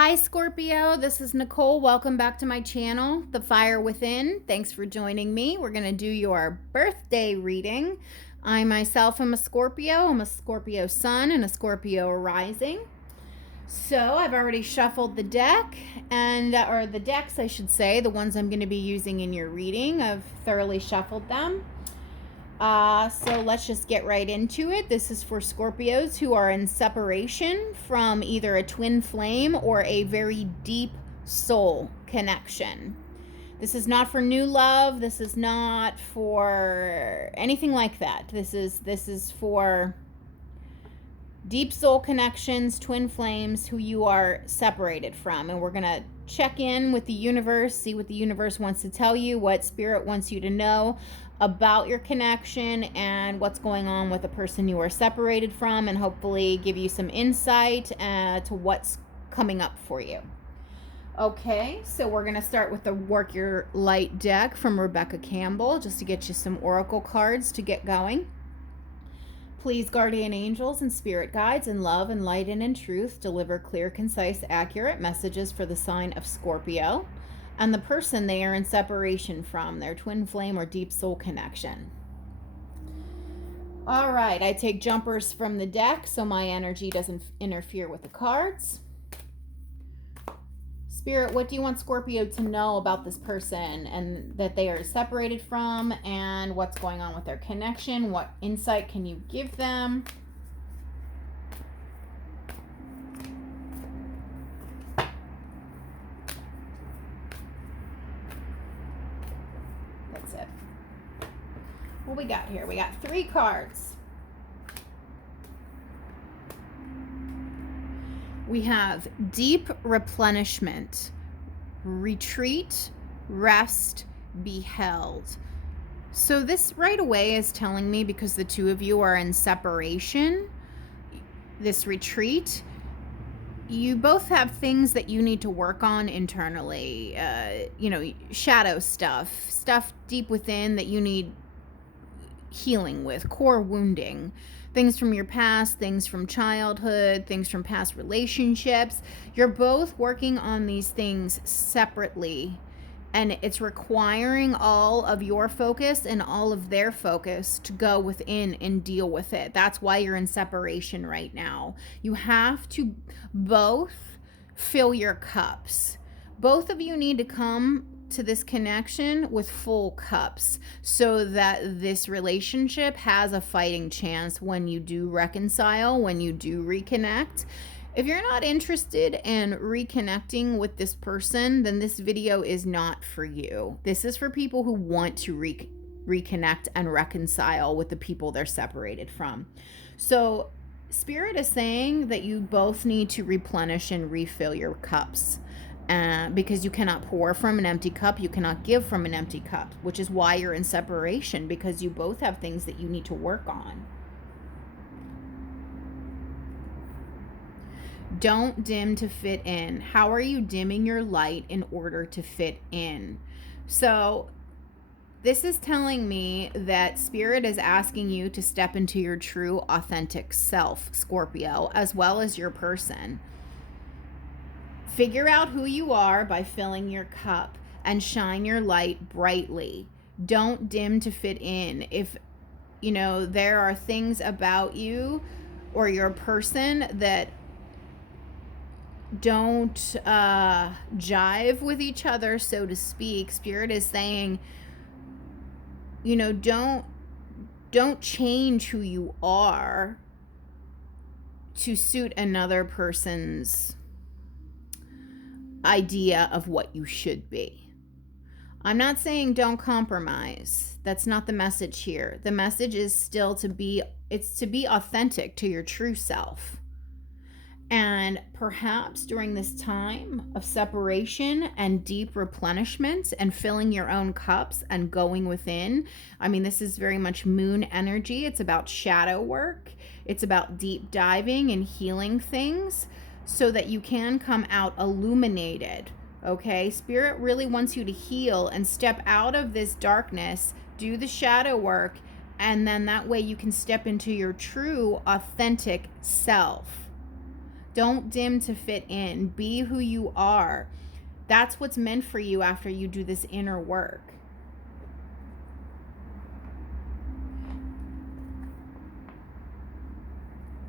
Hi Scorpio, this is Nicole. Welcome back to my channel, The Fire Within. Thanks for joining me. We're going to do your birthday reading. I myself am a Scorpio. I'm a Scorpio sun and a Scorpio rising. So I've already shuffled the deck or the decks, I should say, the ones I'm going to be using in your reading. I've thoroughly shuffled them. So let's just get right into it. This is for Scorpios who are in separation from either a twin flame or a very deep soul connection. This is not for new love. This is not for anything like that. This is for deep soul connections, twin flames who you are separated from. And we're going to check in with the universe, see what the universe wants to tell you, what spirit wants you to know about your connection and what's going on with the person you are separated from, and hopefully give you some insight to what's coming up for you. Okay, so we're going to start with the Work Your Light deck from Rebecca Campbell, just to get you some oracle cards to get going. Please, guardian angels and spirit guides in love and light and in truth, deliver clear, concise, accurate messages for the sign of Scorpio and the person they are in separation from, their twin flame or deep soul connection. All right, I take jumpers from the deck so my energy doesn't interfere with the cards. Spirit, what do you want Scorpio to know about this person and that they are separated from, and what's going on with their connection? What insight can you give them? That's it. What we got here? We got 3 cards. We have deep replenishment, retreat, rest, be held. So this right away is telling me, because the two of you are in separation, this retreat, you both have things that you need to work on internally, shadow stuff deep within that you need healing with, core wounding. Things from your past, things from childhood, things from past relationships. You're both working on these things separately, and it's requiring all of your focus and all of their focus to go within and deal with it. That's why you're in separation right now. You have to both fill your cups. Both of you need to come to this connection with full cups so that this relationship has a fighting chance when you do reconcile, when you do reconnect. If you're not interested in reconnecting with this person, then this video is not for you. This is for people who want to reconnect and reconcile with the people they're separated from. So Spirit is saying that you both need to replenish and refill your cups. Because you cannot pour from an empty cup, you cannot give from an empty cup, which is why you're in separation, because you both have things that you need to work on. Don't dim to fit in. How are you dimming your light in order to fit in? So this is telling me that Spirit is asking you to step into your true, authentic self, Scorpio, as well as your person. Figure out who you are by filling your cup and shine your light brightly. Don't dim to fit in. If, there are things about you or your person that don't jive with each other, so to speak, Spirit is saying, don't change who you are to suit another person's idea of what you should be. I'm not saying don't compromise. That's not the message here. The message is still to be authentic to your true self. And perhaps during this time of separation and deep replenishment and filling your own cups and going within, this is very much moon energy. It's about shadow work. It's about deep diving and healing things, so that you can come out illuminated, okay? Spirit really wants you to heal and step out of this darkness, do the shadow work, and then that way you can step into your true, authentic self. Don't dim to fit in. Be who you are. That's what's meant for you after you do this inner work.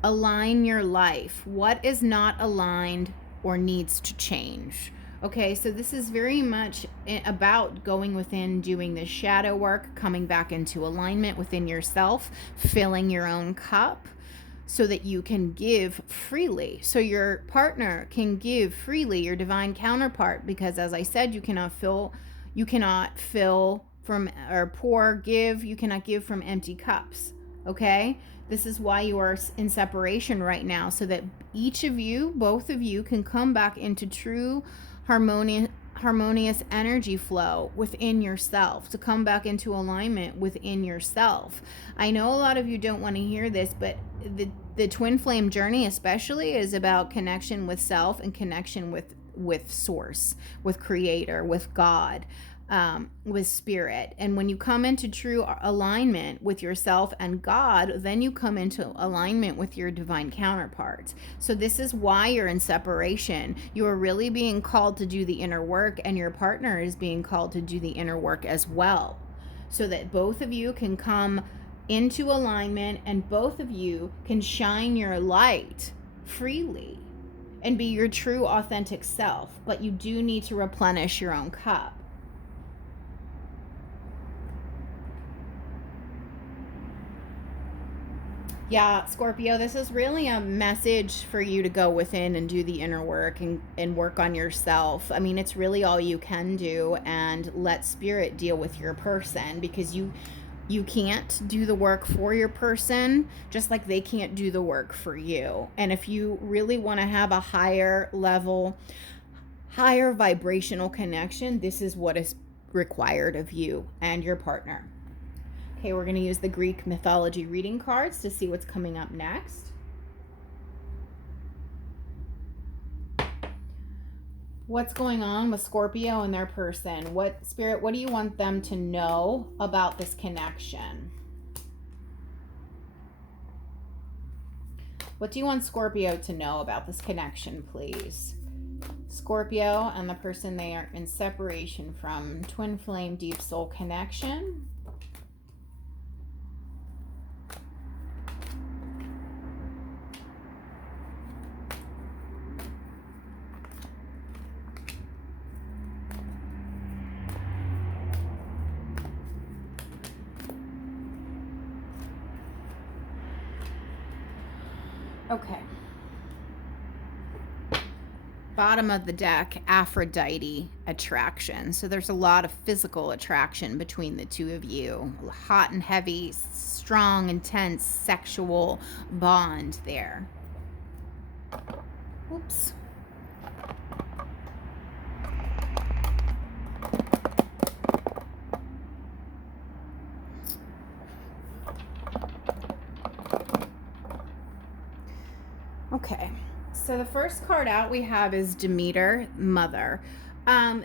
Align your life. What is not aligned or needs to change? Okay, so this is very much about going within, doing the shadow work, coming back into alignment within yourself, filling your own cup so that you can give freely. So your partner can give freely, your divine counterpart, because as I said, you cannot fill from, or you cannot give from empty cups. Okay? This is why you are in separation right now, so that each of you, both of you, can come back into true harmonious energy flow within yourself, to come back into alignment within yourself. I know a lot of you don't want to hear this, but the twin flame journey especially is about connection with self and connection with source, with creator, with God, with spirit. And when you come into true alignment with yourself and God, then you come into alignment with your divine counterparts. So this is why you're in separation. You are really being called to do the inner work, and your partner is being called to do the inner work as well, so that both of you can come into alignment and both of you can shine your light freely and be your true authentic self. But you do need to replenish your own cup. Yeah, Scorpio, this is really a message for you to go within and do the inner work and work on yourself. I mean, it's really all you can do, and let spirit deal with your person, because you can't do the work for your person, just like they can't do the work for you. And if you really want to have a higher level, higher vibrational connection, this is what is required of you and your partner. Okay, we're going to use the Greek mythology reading cards to see what's coming up next. What's going on with Scorpio and their person? What do you want them to know about this connection? What do you want Scorpio to know about this connection, please? Scorpio and the person they are in separation from. Twin flame, deep soul connection. Okay. Bottom of the deck, Aphrodite attraction. So there's a lot of physical attraction between the two of you. Hot and heavy, strong, intense sexual bond there. Oops. Okay, so the first card out we have is Demeter, Mother.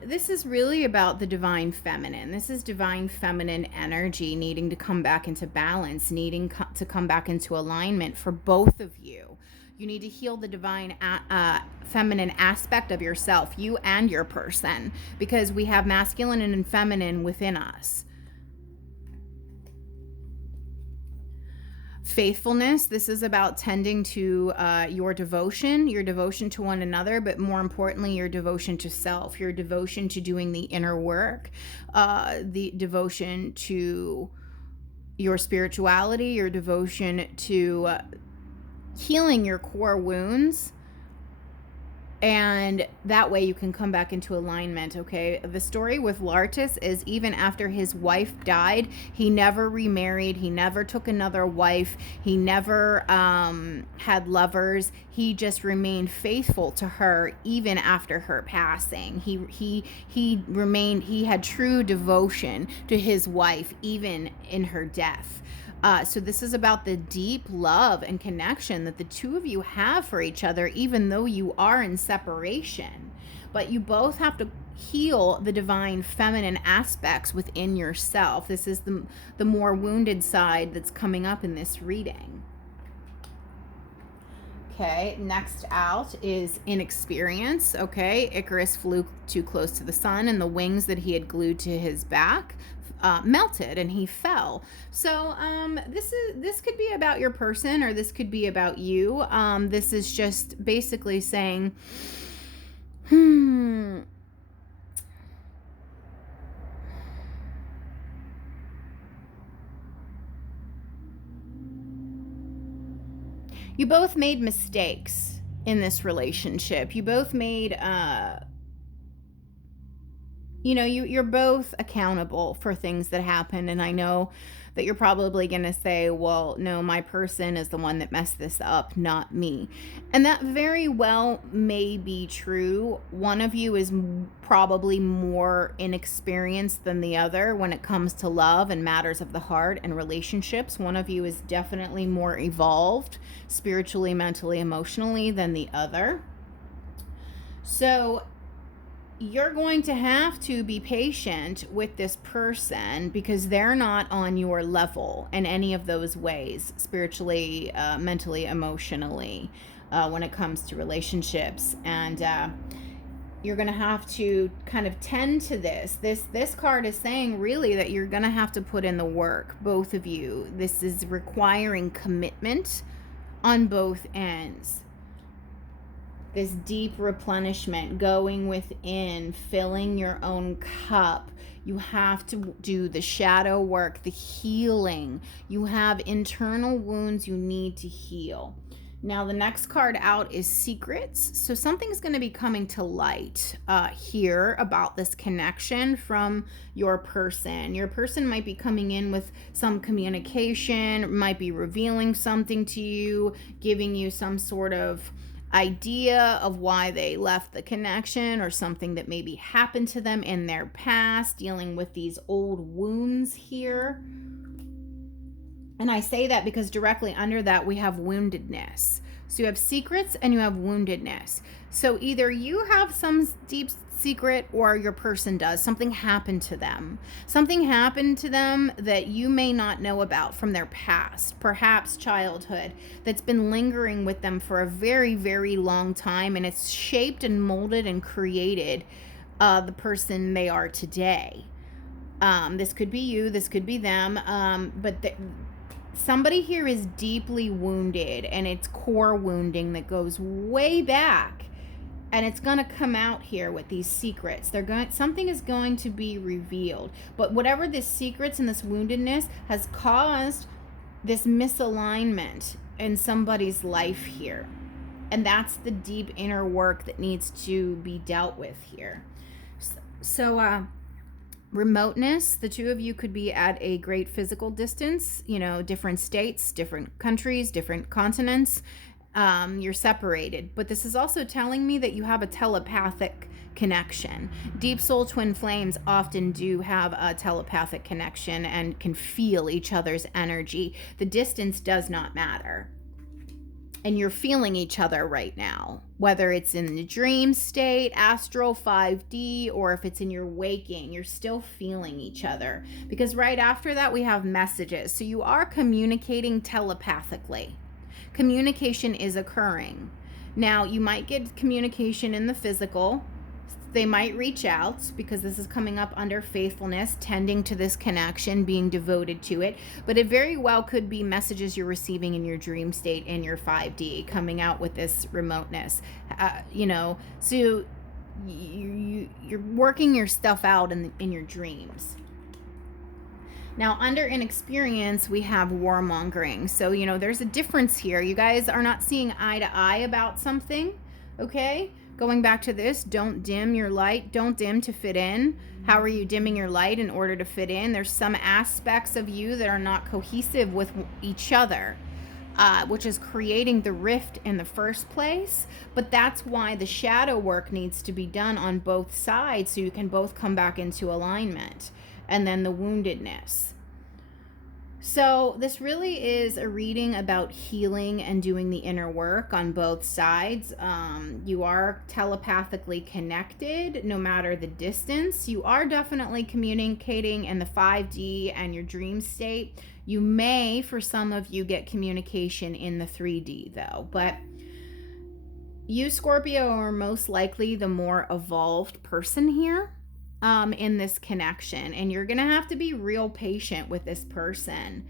This is really about the divine feminine. This is divine feminine energy needing to come back into balance, needing to come back into alignment for both of you. You need to heal the divine feminine aspect of yourself, you and your person, because we have masculine and feminine within us. Faithfulness. This is about tending to your devotion to one another, but more importantly, your devotion to self, your devotion to doing the inner work, the devotion to your spirituality, your devotion to healing your core wounds. And that way you can come back into alignment, okay? The story with Lartis is, even after his wife died, he never remarried. He never took another wife. He never had lovers. He just remained faithful to her even after her passing. He had true devotion to his wife even in her death. So this is about the deep love and connection that the two of you have for each other, even though you are in separation. But you both have to heal the divine feminine aspects within yourself. This is the more wounded side that's coming up in this reading. Okay, next out is Inexperience. Okay, Icarus flew too close to the sun, and the wings that he had glued to his back melted, and he fell. So this could be about your person, or this could be about you. This is just basically saying, you both made mistakes in this relationship. You both made, you're both accountable for things that happen. And I know that you're probably going to say, well, no, my person is the one that messed this up, not me. And that very well may be true. One of you is probably more inexperienced than the other when it comes to love and matters of the heart and relationships. One of you is definitely more evolved spiritually, mentally, emotionally than the other. So you're going to have to be patient with this person because they're not on your level in any of those ways, spiritually, mentally, emotionally, when it comes to relationships. And you're going to have to kind of tend to this. This card is saying really that you're going to have to put in the work, both of you. This is requiring commitment on both ends. This deep replenishment, going within, filling your own cup. You have to do the shadow work, the healing. You have internal wounds you need to heal. Now, the next card out is Secrets. So something's going to be coming to light here about this connection from your person. Your person might be coming in with some communication, might be revealing something to you, giving you some sort of idea of why they left the connection, or something that maybe happened to them in their past, dealing with these old wounds here. And I say that because directly under that we have woundedness. So you have secrets and you have woundedness. So either you have some deep secret or your person does. Something happened to them. Something happened to them that you may not know about from their past, perhaps childhood, that's been lingering with them for a very, very long time, and it's shaped and molded and created the person they are today. This could be you, this could be them, but somebody here is deeply wounded, and it's core wounding that goes way back. And it's going to come out here with these secrets. Something is going to be revealed. But whatever this secrets and this woundedness has caused this misalignment in somebody's life here. And that's the deep inner work that needs to be dealt with here. So remoteness, the two of you could be at a great physical distance, different states, different countries, different continents. You're separated, but this is also telling me that you have a telepathic connection. Deep soul twin flames often do have a telepathic connection and can feel each other's energy. The distance does not matter. And you're feeling each other right now, whether it's in the dream state, astral, 5D, or if it's in your waking, you're still feeling each other. Because right after that, we have messages. So you are communicating telepathically. Communication is occurring. Now, you might get communication in the physical. They might reach out because this is coming up under faithfulness, tending to this connection, being devoted to it. But it very well could be messages you're receiving in your dream state, in your 5D, coming out with this remoteness. So you're working your stuff out in your dreams. Now, under Inexperience, we have warmongering. So, there's a difference here. You guys are not seeing eye to eye about something, okay? Going back to this, don't dim your light. Don't dim to fit in. How are you dimming your light in order to fit in? There's some aspects of you that are not cohesive with each other, which is creating the rift in the first place. But that's why the shadow work needs to be done on both sides so you can both come back into alignment. And then the woundedness. So this really is a reading about healing and doing the inner work on both sides. You are telepathically connected no matter the distance. You are definitely communicating in the 5D and your dream state. You may, for some of you, get communication in the 3D though. But You, Scorpio, are most likely the more evolved person here in this connection. And you're going to have to be real patient with this person.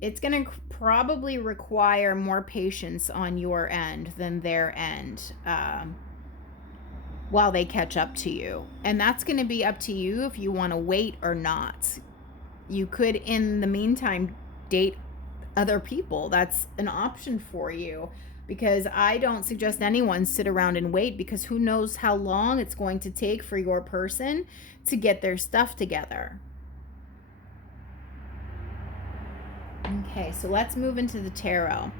It's going to probably require more patience on your end than their end while they catch up to you. And that's going to be up to you if you want to wait or not. You could, in the meantime, date other people. That's an option for you, because I don't suggest anyone sit around and wait, because who knows how long it's going to take for your person to get their stuff together. Okay, so let's move into the tarot.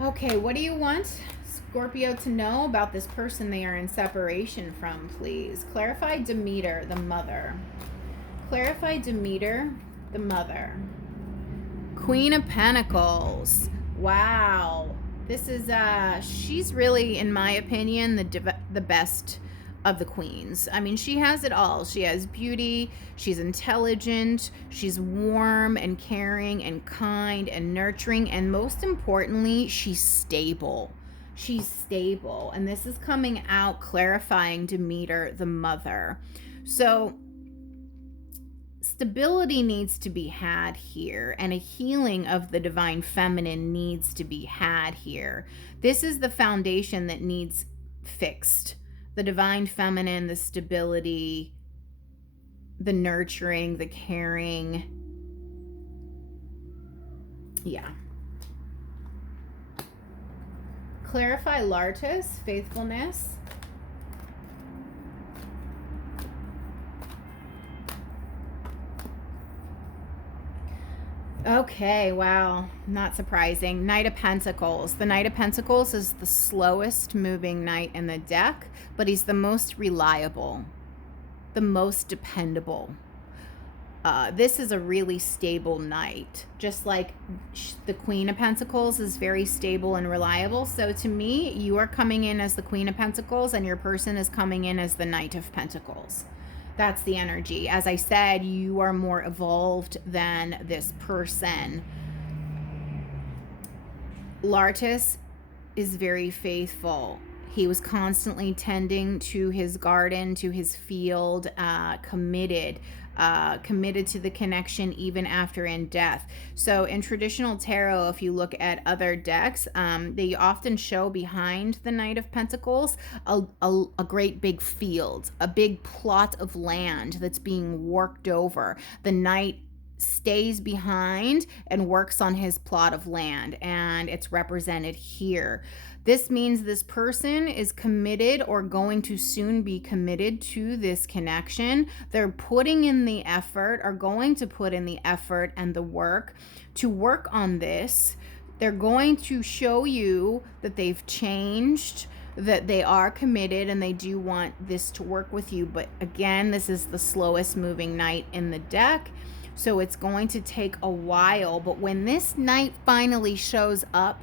Okay, what do you want Scorpio to know about this person they are in separation from, please? Clarify Demeter, the mother. Clarify Demeter, the mother. Queen of Pentacles. Wow. This is, she's really, in my opinion, the best of the queens. I mean, she has it all. She has beauty, she's intelligent, she's warm and caring and kind and nurturing, and most importantly, she's stable. She's stable. And this is coming out clarifying Demeter, the mother. So stability needs to be had here, and a healing of the divine feminine needs to be had here. This is the foundation that needs fixed. The divine feminine, the stability, the nurturing, the caring. Yeah. Clarify Lartus, faithfulness. Okay, wow, not surprising. Knight of Pentacles. The Knight of Pentacles is the slowest moving knight in the deck, but he's the most reliable, the most dependable. This is a really stable knight, just like the Queen of Pentacles is very stable and reliable. So to me, you are coming in as the Queen of Pentacles, and your person is coming in as the Knight of Pentacles. That's the energy. As I said, you are more evolved than this person. Lartus is very faithful. He was constantly tending to his garden, to his field, committed to the connection even after in death. So in traditional tarot, if you look at other decks, they often show behind the Knight of Pentacles a great big field, a big plot of land that's being worked over. The Knight stays behind and works on his plot of land, and it's represented here. This means this person is committed or going to soon be committed to this connection. They're putting in the effort, are going to put in the effort and the work to work on this. They're going to show you that they've changed, that they are committed, and they do want this to work with you. But again, this is the slowest moving knight in the deck, so it's going to take a while. But when this knight finally shows up,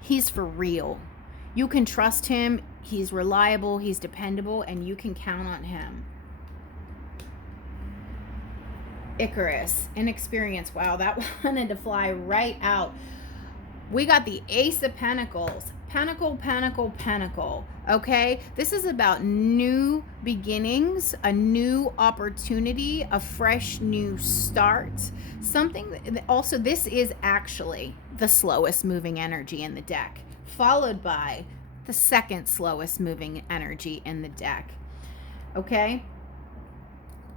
he's for real. You can trust him. He's reliable, he's dependable, and you can count on him. Icarus, Inexperience. Wow, that wanted to fly right out. We got the Ace of Pentacles. Pentacle, Pentacle, Pentacle. Okay, this is about new beginnings, a new opportunity, a fresh new start. Something also, this is actually the slowest moving energy in the deck, followed by the second slowest moving energy in the deck. Okay,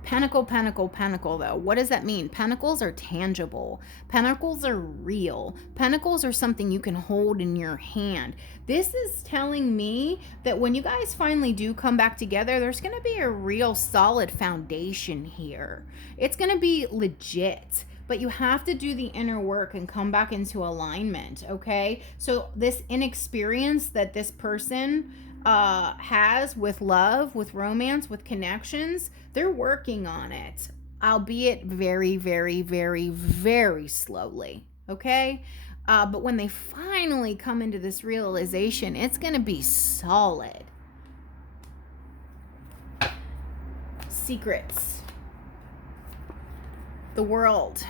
Pentacle, Pentacle, Pentacle, though. What does that mean? Pentacles are tangible. Pentacles are real. Pentacles are something you can hold in your hand. This is telling me that when you guys finally do come back together, there's going to be a real solid foundation here. It's going to be legit. But you have to do the inner work and come back into alignment, okay? So this inexperience that this person has with love, with romance, with connections, they're working on it, albeit very, very, very, very slowly, okay? But when they finally come into this realization, it's going to be solid. Secrets. The World.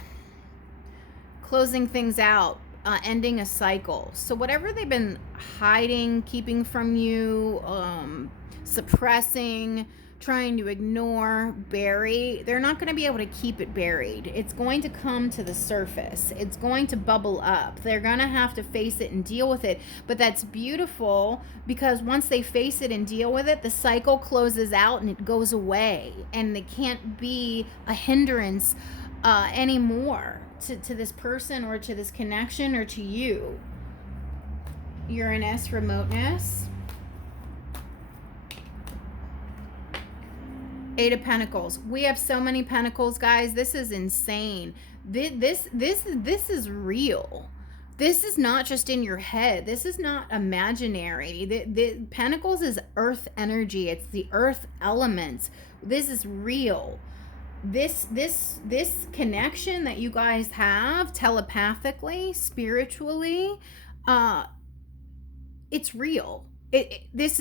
Closing things out. ending a cycle. So whatever they've been hiding, keeping from you, suppressing, trying to ignore, bury, they're not going to be able to keep it buried. It's going to come to the surface. It's going to bubble up. They're going to have to face it and deal with it. But that's beautiful, because once they face it and deal with it, the cycle closes out and it goes away. And it can't be a hindrance anymore to this person or to this connection or to you. Uranus, remoteness. Eight of Pentacles. We have so many Pentacles, guys. This is insane. This is real. This is not just in your head. This is not imaginary. The Pentacles is earth energy. It's the earth elements. This is real. This connection that you guys have telepathically, spiritually, it's real. This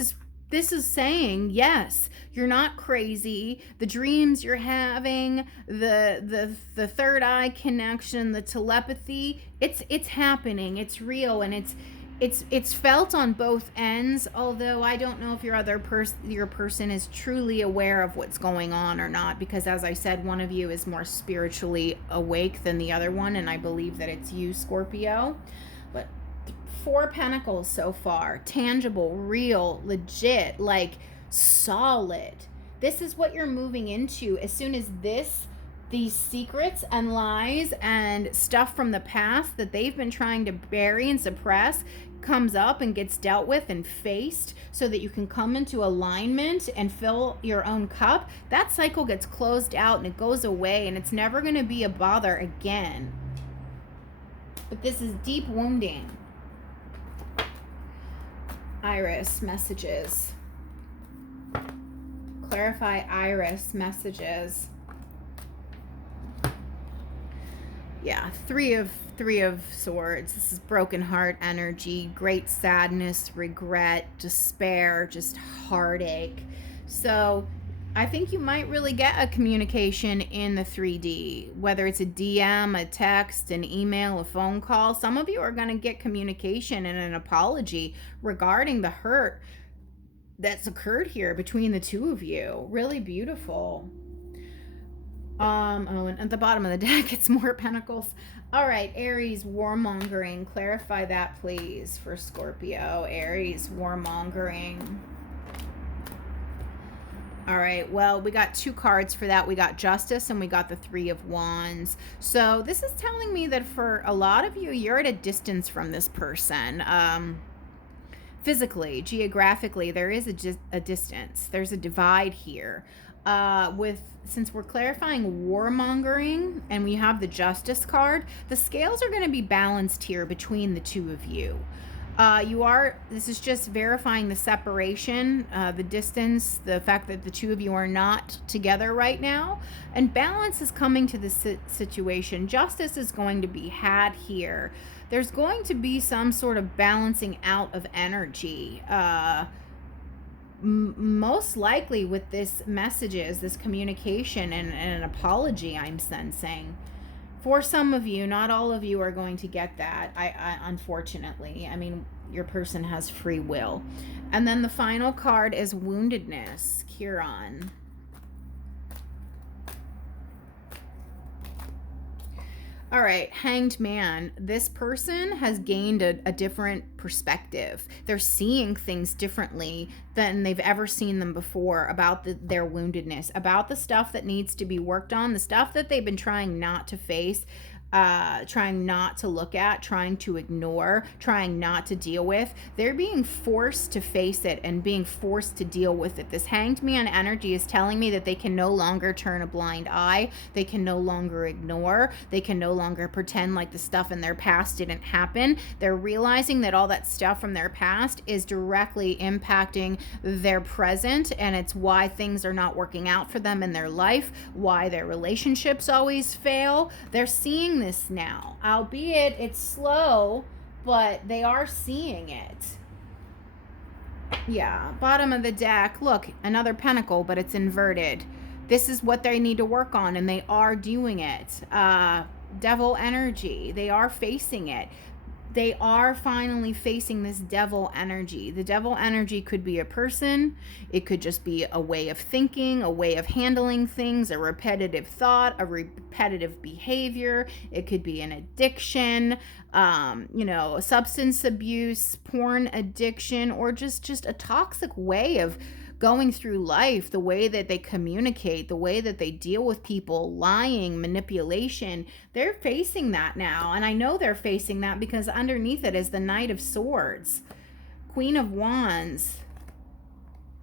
is saying, yes, you're not crazy. The dreams you're having, the third eye connection, the telepathy, it's happening. It's real, and it's felt on both ends. Although I don't know if your person is truly aware of what's going on or not, because as I said, one of you is more spiritually awake than the other one, and I believe that it's you, Scorpio. But 4 Pentacles so far. Tangible, real, legit, like solid. This is what you're moving into. As soon as these secrets and lies and stuff from the past that they've been trying to bury and suppress comes up and gets dealt with and faced, so that you can come into alignment and fill your own cup, that cycle gets closed out and it goes away, and it's never going to be a bother again. But this is deep wounding. Iris, messages. Clarify Iris, messages. Yeah, three of swords. This is broken heart energy, great sadness, regret, despair, just heartache. So I think you might really get a communication in the 3D, whether it's a DM, a text, an email, a phone call. Some of you are going to get communication and an apology regarding the hurt that's occurred here between the two of you. Really beautiful. And at the bottom of the deck, it's more Pentacles. All right, Aries, warmongering. Clarify that, please, for Scorpio. Aries, warmongering. All right, well, we got 2 cards for that. We got Justice and we got the 3 of Wands. So this is telling me that for a lot of you, you're at a distance from this person. Physically, geographically, there is a distance. There's a divide here. Since we're clarifying warmongering and we have the Justice card, the scales are going to be balanced here between the two of you. This is just verifying the separation, the distance, the fact that the two of you are not together right now, and balance is coming to this situation. Justice is going to be had here. There's going to be some sort of balancing out of energy, most likely with this messages, this communication, and an apology I'm sensing. For some of you, not all of you are going to get that, I unfortunately. I mean, your person has free will. And then the final card is woundedness, Chiron. All right, Hanged Man. This person has gained a different perspective. They're seeing things differently than they've ever seen them before about their woundedness, about the stuff that needs to be worked on, the stuff that they've been trying not to face, trying not to look at, trying to ignore, trying not to deal with. They're being forced to face it and being forced to deal with it. This Hanged Man energy is telling me that they can no longer turn a blind eye. They can no longer ignore. They can no longer pretend like the stuff in their past didn't happen. They're realizing that all that stuff from their past is directly impacting their present, and it's why things are not working out for them in their life, why their relationships always fail. They're seeing this now, albeit it's slow, but they are seeing it. Yeah, bottom of the deck, look, another pentacle, but it's inverted. This is what they need to work on, and they are doing it. Devil energy, they are facing it. they are finally facing this devil energy. The devil energy could be a person. It could just be a way of thinking, a way of handling things, a repetitive thought, a repetitive behavior. It could be an addiction, substance abuse, porn addiction, or just a toxic way of going through life, the way that they communicate, the way that they deal with people, lying, manipulation. They're facing that now. And I know they're facing that because underneath it is the Knight of Swords, Queen of Wands,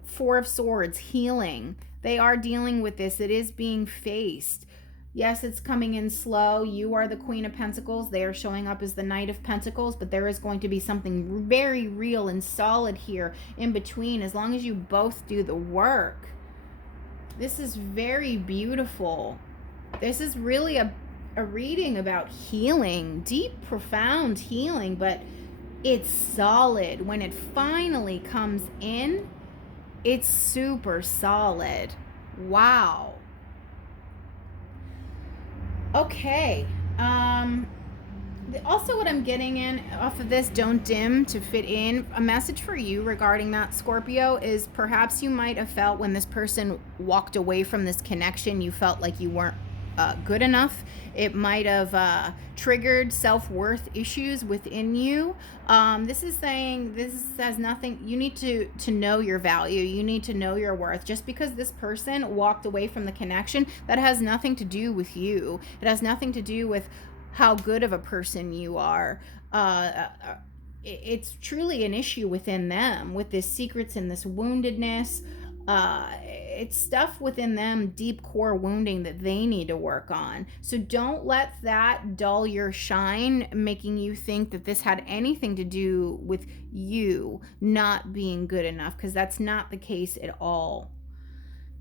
Four of Swords, healing. They are dealing with this. It is being faced. Yes, it's coming in slow. You are the Queen of Pentacles. They are showing up as the Knight of Pentacles, but there is going to be something very real and solid here in between as long as you both do the work. This is very beautiful. This is really a reading about healing, deep, profound healing, but it's solid. When it finally comes in, it's super solid. Wow. Okay. Also what I'm getting in off of this, don't dim to fit in, a message for you regarding that, Scorpio, is perhaps you might have felt when this person walked away from this connection, you felt like you weren't good enough. It might have triggered self-worth issues within you. This is saying this has nothing, you need to know your value. You need to know your worth. Just because this person walked away from the connection, that has nothing to do with you. It has nothing to do with how good of a person you are. It's truly an issue within them, with this secrets and this woundedness. It's stuff within them, deep core wounding that they need to work on. So don't let that dull your shine, making you think that this had anything to do with you not being good enough, because that's not the case at all.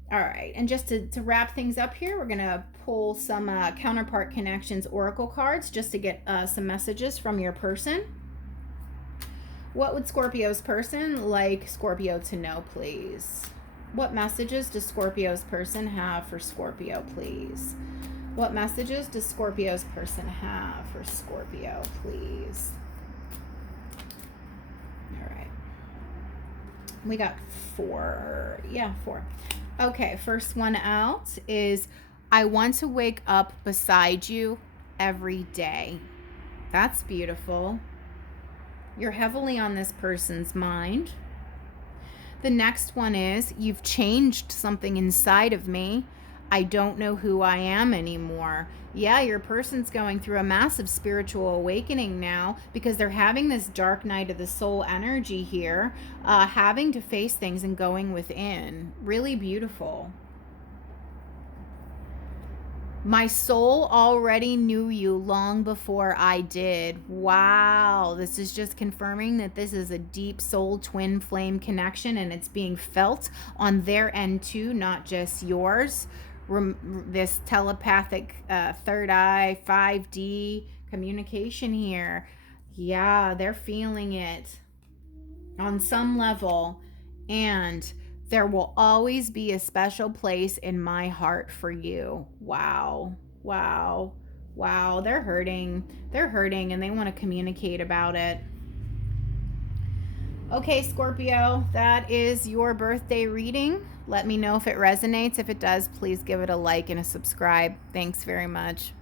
All right, and just to wrap things up here, we're going to pull some Counterpart Connections Oracle cards just to get some messages from your person. What would Scorpio's person like Scorpio to know, please? What messages does Scorpio's person have for Scorpio, please? What messages does Scorpio's person have for Scorpio, please? All right. We got four. Yeah, four. Okay, first one out is, I want to wake up beside you every day. That's beautiful. You're heavily on this person's mind. The next one is, you've changed something inside of me. I don't know who I am anymore. Yeah, your person's going through a massive spiritual awakening now because they're having this dark night of the soul energy here, having to face things and going within. Really beautiful. My soul already knew you long before I did. Wow. This is just confirming that this is a deep soul twin flame connection, and it's being felt on their end too, not just yours. This telepathic third eye, 5D communication here. Yeah, they're feeling it on some level. And there will always be a special place in my heart for you. Wow. Wow. Wow. They're hurting. They're hurting and they want to communicate about it. Okay, Scorpio, that is your birthday reading. Let me know if it resonates. If it does, please give it a like and a subscribe. Thanks very much.